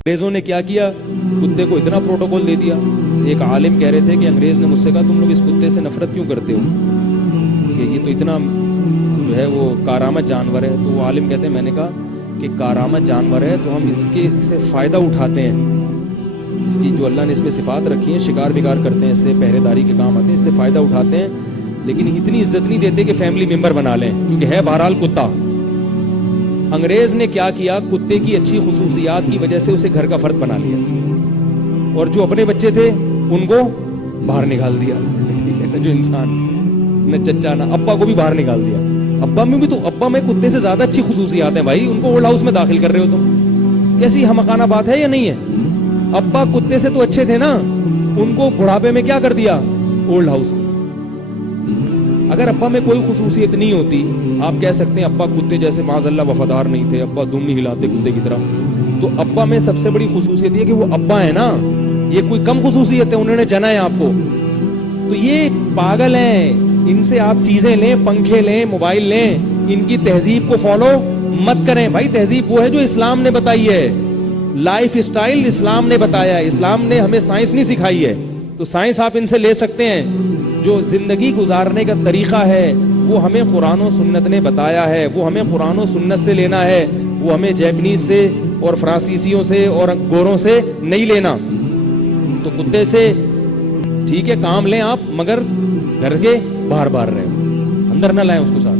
انگریزوں نے کیا کیا, کتے کو اتنا پروٹوکول دے دیا. ایک عالم کہہ رہے تھے کہ انگریز نے مجھ سے کہا تم لوگ اس کتے سے نفرت کیوں کرتے ہو, کہ یہ تو اتنا جو ہے وہ کارآمد جانور ہے. تو وہ عالم کہتے ہیں میں نے کہا کہ کارآمد جانور ہے تو ہم اس کے سے فائدہ اٹھاتے ہیں, اس کی جو اللہ نے اس پہ صفات رکھی ہیں, شکار بکار کرتے ہیں, اس سے پہرے داری کے کام آتے ہیں, اس سے فائدہ اٹھاتے ہیں, لیکن اتنی عزت نہیں دیتے کہ فیملی ممبر بنا لیں, کیونکہ ہے بہرحال کتا. انگریز نے کیا کیا, کتے کی اچھی خصوصیات کی وجہ سے اسے گھر کا فرد بنا لیا, اور جو اپنے بچے تھے ان کو باہر نکال دیا. ٹھیک ہے نا, جو انسان نہ چچا نہ ابا کو بھی باہر نکال دیا. ابا میں بھی تو ابا میں کتے سے زیادہ اچھی خصوصیات ہیں بھائی, ان کو اولڈ ہاؤس میں داخل کر رہے ہو تم, کیسی ہمخانہ بات ہے یا نہیں ہے؟ ابا کتے سے تو اچھے تھے نا, ان کو بڑھاپے میں کیا کر دیا, اولڈ ہاؤس. اگر ابا میں کوئی خصوصیت نہیں ہوتی, آپ کہہ سکتے ہیں ابا کتے جیسے معاذ اللہ وفادار نہیں تھے, ابا دم نہیں ہلاتے کتے کی طرح, تو ابا میں سب سے بڑی خصوصیت یہ کہ وہ ابا ہے نا, یہ کوئی کم خصوصیت ہے, انہوں نے جنا ہے آپ کو. تو یہ پاگل ہیں, ان سے آپ چیزیں لیں, پنکھے لیں, موبائل لیں, ان کی تہذیب کو فالو مت کریں. بھائی تہذیب وہ ہے جو اسلام نے بتائی ہے, لائف اسٹائل اسلام نے بتایا ہے, اسلام نے ہمیں سائنس نہیں سکھائی ہے. تو سائنس آپ ان سے لے سکتے ہیں, جو زندگی گزارنے کا طریقہ ہے وہ ہمیں قرآن و سنت نے بتایا ہے, وہ ہمیں قرآن و سنت سے لینا ہے, وہ ہمیں جیپنیز سے اور فرانسیسیوں سے اور گوروں سے نہیں لینا. تو کتے سے ٹھیک ہے کام لیں آپ, مگر گھر کے باہر باہر رہیں, اندر نہ لائیں اس کو ساتھ.